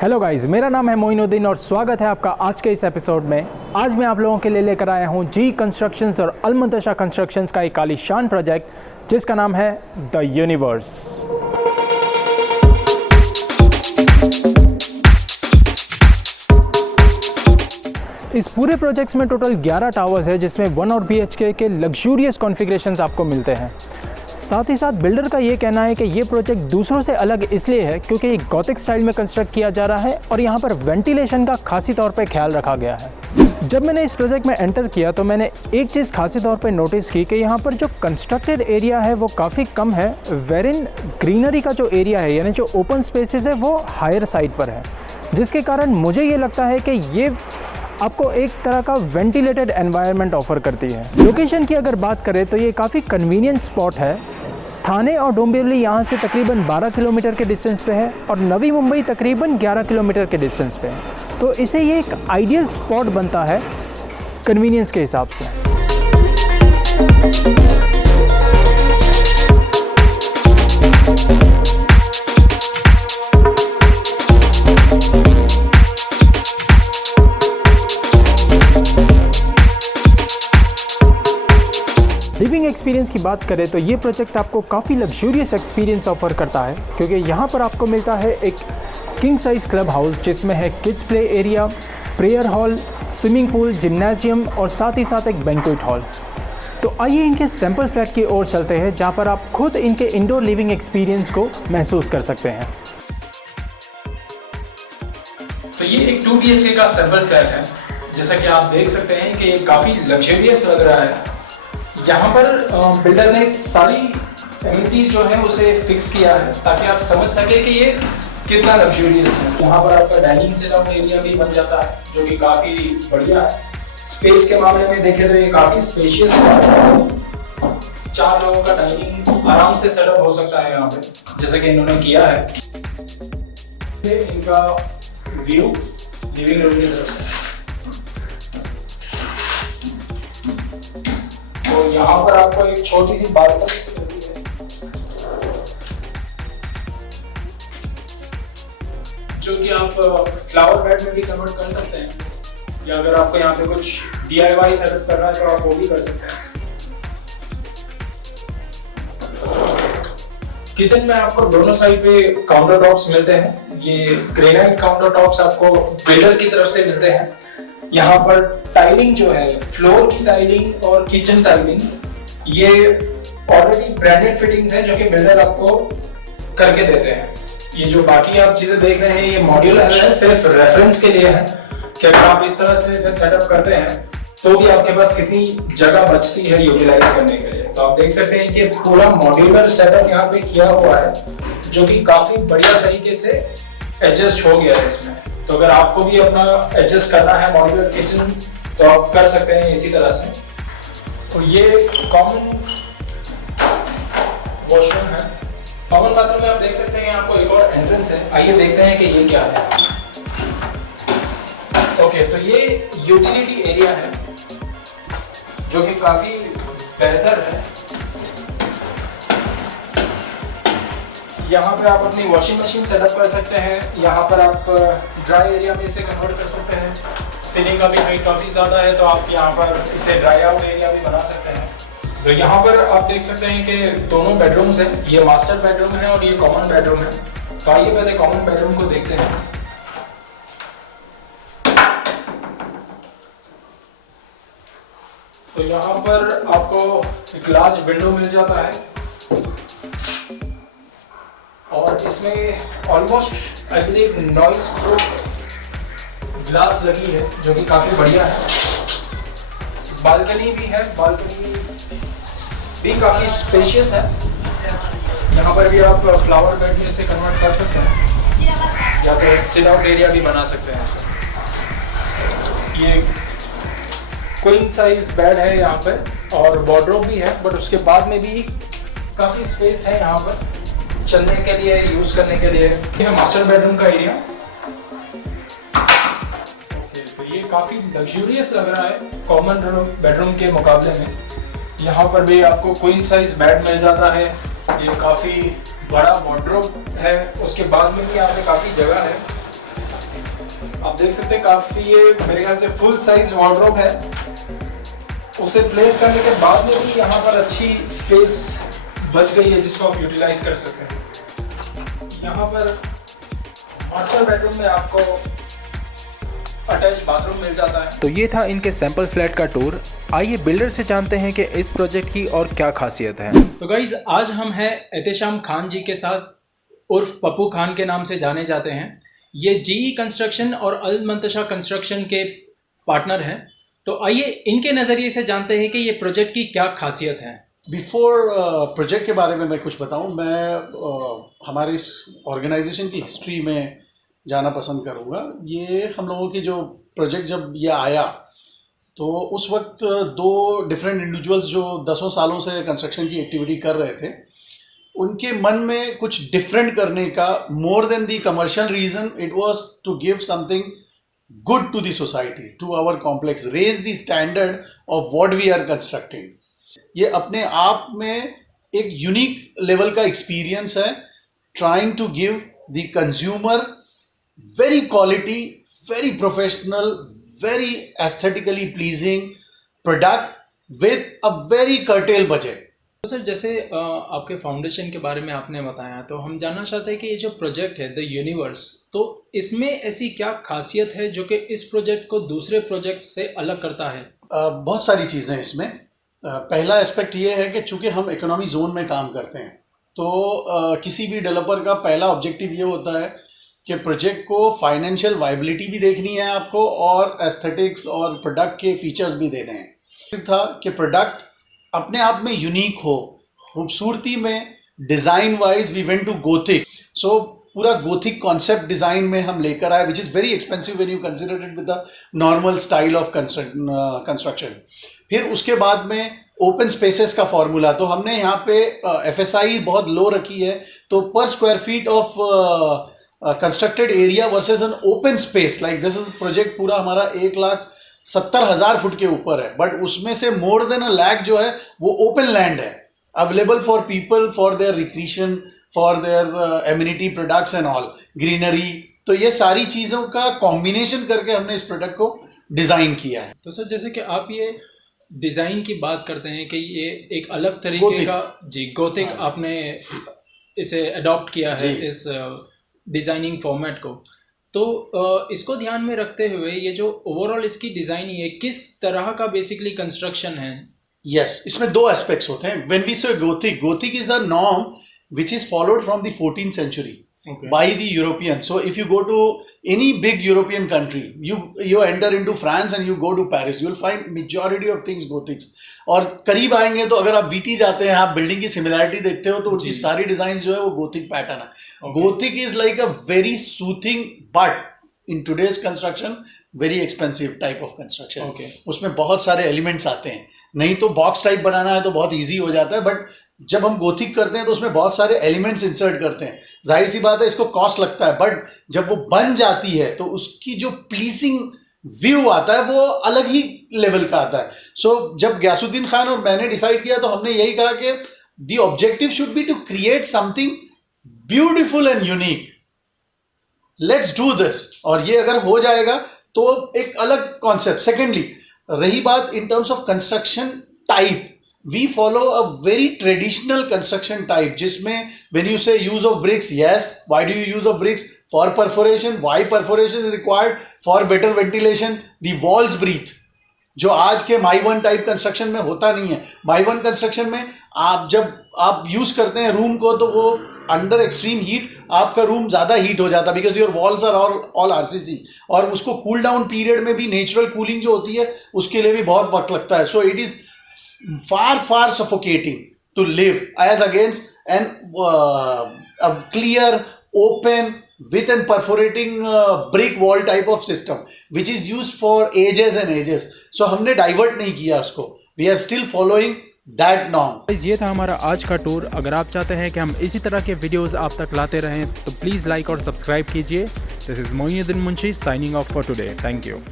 Hello guys, मेरा नाम है मोइनुद्दीन और स्वागत है आपका आज के इस एपिसोड में। आज मैं आप लोगों के लिए लेकर आया हूं जी कंस्ट्रक्शंस और अलमुंतशा कंस्ट्रक्शंस का एक आलीशान प्रोजेक्ट जिसका नाम है द यूनिवर्स। इस पूरे प्रोजेक्ट्स में टोटल 11 टावर्स है जिसमें 1 और BHK के लग्जूरियस कॉन्फ़िगरेशंस आपको मिलते हैं। साथ ही साथ बिल्डर का ये कहना है कि ये प्रोजेक्ट दूसरों से अलग इसलिए है क्योंकि ये गॉथिक स्टाइल में कंस्ट्रक्ट किया जा रहा है और यहाँ पर वेंटिलेशन का खासी तौर पे ख्याल रखा गया है। जब मैंने इस प्रोजेक्ट में एंटर किया तो मैंने एक चीज़ खासी तौर पे नोटिस की कि यहाँ पर जो कंस्ट्रक्टेड एरिया है वो काफ़ी कम है, वेरिन ग्रीनरी का जो एरिया है यानी जो ओपन स्पेसेस है वो हायर साइड पर है, जिसके कारण मुझे ये लगता है कि ये आपको एक तरह का वेंटिलेटेड एनवायरनमेंट ऑफर करती है। लोकेशन की अगर बात करें तो ये काफ़ी कन्वीनियंट स्पॉट है। थाने और डोंबिवली यहाँ से तकरीबन 12 किलोमीटर के डिस्टेंस पे है और नवी मुंबई तकरीबन 11 किलोमीटर के डिस्टेंस पे है, तो इसे ये एक आइडियल स्पॉट बनता है कन्वीनियंस के हिसाब से। लिविंग एक्सपीरियंस की बात करें तो ये प्रोजेक्ट आपको काफ़ी लग्जूरियस एक्सपीरियंस ऑफर करता है क्योंकि यहाँ पर आपको मिलता है एक किंग साइज क्लब हाउस जिसमें है kids play area, prayer hall, swimming pool, gymnasium और साथ ही साथ एक बैंक्वेट हॉल। तो आइए इनके सैम्पल फ्लैट की ओर चलते हैं जहाँ पर आप खुद इनके इंडोर लिविंग एक्सपीरियंस को महसूस कर सकते हैं। तो ये एक 2 BHK का सैम्पल फ्लैट है। जैसा कि आप देख सकते हैं कि ये काफ़ी लग्जरियस लग रहा है। यहाँ पर बिल्डर ने सारी एमिनिटीज जो है उसे फिक्स किया है ताकि आप समझ सके कि ये कितना लग्जरियस है। यहाँ पर आपका डाइनिंग सिट आउट एरिया भी बन जाता है जो कि काफ़ी बढ़िया है। स्पेस के मामले में देखें तो ये काफ़ी स्पेशियस है। 4 लोगों का डाइनिंग आराम से सेटअप हो सकता है यहाँ पे, जैसा कि इन्होंने किया है। इनका व्यू लिविंग रूम की तरफ से, तो यहाँ पर आपको एक छोटी सी बालकनी है जो कि आप फ्लावर बेड में भी कन्वर्ट कर सकते हैं, या अगर आपको यहाँ पे कुछ DIY सेटअप करना है तो आप वो भी कर सकते हैं। किचन में आपको दोनों साइड पे काउंटर टॉप्स मिलते हैं। ये ग्रेनाइट काउंटर टॉप्स आपको बिल्डर की तरफ से मिलते हैं। यहाँ पर टाइलिंग जो है, फ्लोर की टाइलिंग और किचन टाइलिंग, ये ऑलरेडी ब्रांडेड फिटिंग्स हैं जो कि बिल्डर आपको करके देते हैं। ये जो बाकी आप चीजें देख रहे हैं ये मॉड्यूलर है, सिर्फ रेफरेंस के लिए है कि अगर आप इस तरह से इसे सेटअप करते हैं तो भी आपके पास कितनी जगह बचती है यूटिलाइज करने के लिए। तो आप देख सकते हैं कि पूरा मॉड्यूलर सेटअप यहाँ पे किया हुआ है जो कि काफी बढ़िया तरीके से एडजस्ट हो गया है इसमें। तो अगर आपको भी अपना एडजस्ट करना है मॉड्यूलर किचन तो आप कर सकते हैं इसी तरह से। तो ये कॉमन वॉशरूम है। कॉमन बाथरूम में आप देख सकते हैं आपको एक और एंट्रेंस है। आइए देखते हैं कि ये क्या है। ओके, तो ये यूटिलिटी एरिया है जो कि काफी बेहतर है। यहाँ पे आप अपनी वॉशिंग मशीन सेटअप कर सकते हैं। यहाँ पर आप ड्राई एरिया में इसे कन्वर्ट कर सकते हैं। सीलिंग का भी हाइट काफ़ी ज़्यादा है तो आप यहाँ पर इसे ड्राई आउट एरिया भी बना सकते हैं। तो यहाँ पर आप देख सकते हैं कि दोनों बेडरूम्स हैं। ये मास्टर बेडरूम है और ये कॉमन बेडरूम है। तो आइए पहले कॉमन बेडरूम को देखते हैं। तो यहाँ पर आपको एक लार्ज विंडो मिल जाता है और इसमें almost I believe noise proof glass लगी है जो कि काफ़ी बढ़िया है। बालकनी भी है, बालकनी भी काफ़ी स्पेशियस है। यहाँ पर भी आप फ्लावर बेड में इसे कन्वर्ट कर सकते हैं या तो सिट आउट एरिया भी बना सकते हैं इसे। ये क्वीन साइज बेड है यहाँ पे और वार्डरोब भी है, बट उसके बाद में भी काफ़ी स्पेस है यहाँ पर चलने के लिए, यूज करने के लिए। ये है मास्टर बेडरूम का एरिया। ओके, तो ये काफी लग्जूरियस लग रहा है कॉमन बेडरूम के मुकाबले में। यहाँ पर भी आपको क्वीन साइज बेड मिल जाता है। ये काफी बड़ा वार्डरोब है, उसके बाद में भी यहाँ पे काफी जगह है। आप देख सकते हैं काफी ये मेरे ख्याल से फुल साइज वार्डरोब है। उसे प्लेस करने के बाद में भी यहाँ पर अच्छी स्पेस बच गई है जिसको आप यूटिलाइज कर सकते हैं। यहाँ पर मास्टर बेडरूम में आपको अटैच बाथरूम मिल जाता है। तो ये था इनके सैंपल फ्लैट का टूर। आइए बिल्डर से जानते हैं कि इस प्रोजेक्ट की और क्या खासियत है। तो गाइज आज हम हैं एहतेशाम खान जी के साथ, उर्फ पप्पू खान के नाम से जाने जाते हैं। ये जीई कंस्ट्रक्शन और अल मंतशा कंस्ट्रक्शन के पार्टनर हैं। तो आइए इनके नज़रिए से जानते हैं कि ये प्रोजेक्ट की क्या खासियत है। बिफोर प्रोजेक्ट के बारे में मैं कुछ बताऊं, मैं हमारे इस ऑर्गेनाइजेशन की हिस्ट्री में जाना पसंद करूंगा। ये हम लोगों की जो प्रोजेक्ट जब ये आया तो उस वक्त दो डिफरेंट इंडिविजुअल्स जो दसों सालों से कंस्ट्रक्शन की एक्टिविटी कर रहे थे, उनके मन में कुछ डिफरेंट करने का, more than the commercial reason, it was to give something good to the society, to our complex, raise the standard of what we are constructing. ये अपने आप में एक यूनिक लेवल का एक्सपीरियंस है, trying to give the consumer very quality, very professional, very aesthetically pleasing product with a very curtailed budget. तो sir जैसे आपके फाउंडेशन के बारे में आपने बताया, तो हम जानना चाहते हैं कि ये जो प्रोजेक्ट है द यूनिवर्स, तो इसमें ऐसी क्या खासियत है जो कि इस प्रोजेक्ट को दूसरे प्रोजेक्ट से अलग करता है? बहुत सारी चीज़ें इसमें। पहला एस्पेक्ट ये है कि चूँकि हम इकोनॉमी जोन में काम करते हैं, तो किसी भी डेवलपर का पहला ऑब्जेक्टिव ये होता है कि प्रोजेक्ट को फाइनेंशियल वाइबिलिटी भी देखनी है आपको और एस्थेटिक्स और प्रोडक्ट के फीचर्स भी देने हैं। था कि प्रोडक्ट अपने आप में यूनिक हो, खूबसूरती में, design wise we went to Gothic. So पूरा गोथिक कॉन्सेप्ट डिज़ाइन में हम लेकर आए, which is very expensive when you consider it with the normal style of construction. फिर उसके बाद में ओपन स्पेसेस का फॉर्मूला, तो हमने यहाँ पे FSI बहुत लो रखी है, तो पर square feet of constructed area versus an open space, like this is project पूरा हमारा 1,70,000 फुट के ऊपर है, बट उसमें से मोर देन 1 लाख जो है वो ओपन लैंड है, available for people, for their recreation, for their amenity products and all, greenery. तो ये सारी चीज़ों का कॉम्बिनेशन करके हमने इस प्रोडक्ट को डिज़ाइन किया है। तो सर जैसे कि आप ये डिज़ाइन की बात करते हैं कि ये एक अलग तरीके का गोथिक आपने इसे अडॉप्ट किया है इस डिज़ाइनिंग फॉर्मेट को, तो इसको ध्यान में रखते हुए ये जो ओवरऑल इसकी डिज़ाइन है, किस तरह का बेसिकली कंस्ट्रक्शन है? यस, इसमें दो एस्पेक्ट्स होते हैं। व्हेन वी से Gothic is a norm which is followed from the 14th century by the Europeans. So if you go to any big European country, you enter into France and you go to Paris, you will find majority of things Gothics. और करीब आएंगे तो अगर आप VT जाते हैं, आप building की सिमिलैरिटी देखते हो, तो उनकी सारी डिजाइन जो है वो गोथिक पैटर्न है। Gothic is like a very soothing but in today's construction very expensive type of construction. उसमें बहुत सारे एलिमेंट्स आते हैं, नहीं तो बॉक्स टाइप बनाना है तो बहुत ईजी हो जाता है, बट जब हम गोथिक करते हैं तो उसमें बहुत सारे एलिमेंट्स इंसर्ट करते हैं। जाहिर सी बात है इसको कॉस्ट लगता है, बट जब वो बन जाती है तो उसकी जो प्लीजिंग व्यू आता है वो अलग ही लेवल का आता है। सो जब गयासुद्दीन खान और मैंने डिसाइड किया तो हमने यही कहा कि the objective should be to create something beautiful and unique, let's do this. और ये अगर हो जाएगा तो एक अलग कॉन्सेप्ट। सेकेंडली, रही बात in terms of construction type, we follow a very traditional construction type, जिसमें when you say use of bricks, yes, why do you use of bricks? For perforation. Why perforation is required? For better ventilation. The walls breathe, जो आज के My One type construction में होता नहीं है। My One construction में आप जब आप यूज करते हैं रूम को, तो वो अंडर एक्सट्रीम हीट आपका रूम ज़्यादा हीट हो जाता है, because your walls are all RCC, और उसको कूल डाउन पीरियड में भी नेचुरल कूलिंग जो होती है उसके लिए भी बहुत वक्त लगता है। So it is far suffocating to live as against a clear, open, with and perforating brick wall type of system which is used for ages and ages. So हमने डाइवर्ट नहीं किया उसको, we are still following that norm. ये था हमारा आज का tour. अगर आप चाहते हैं कि हम इसी तरह के वीडियोस आप तक लाते रहें तो प्लीज़ लाइक और सब्सक्राइब कीजिए। This is Moinuddin Munshi signing off for today. Thank you.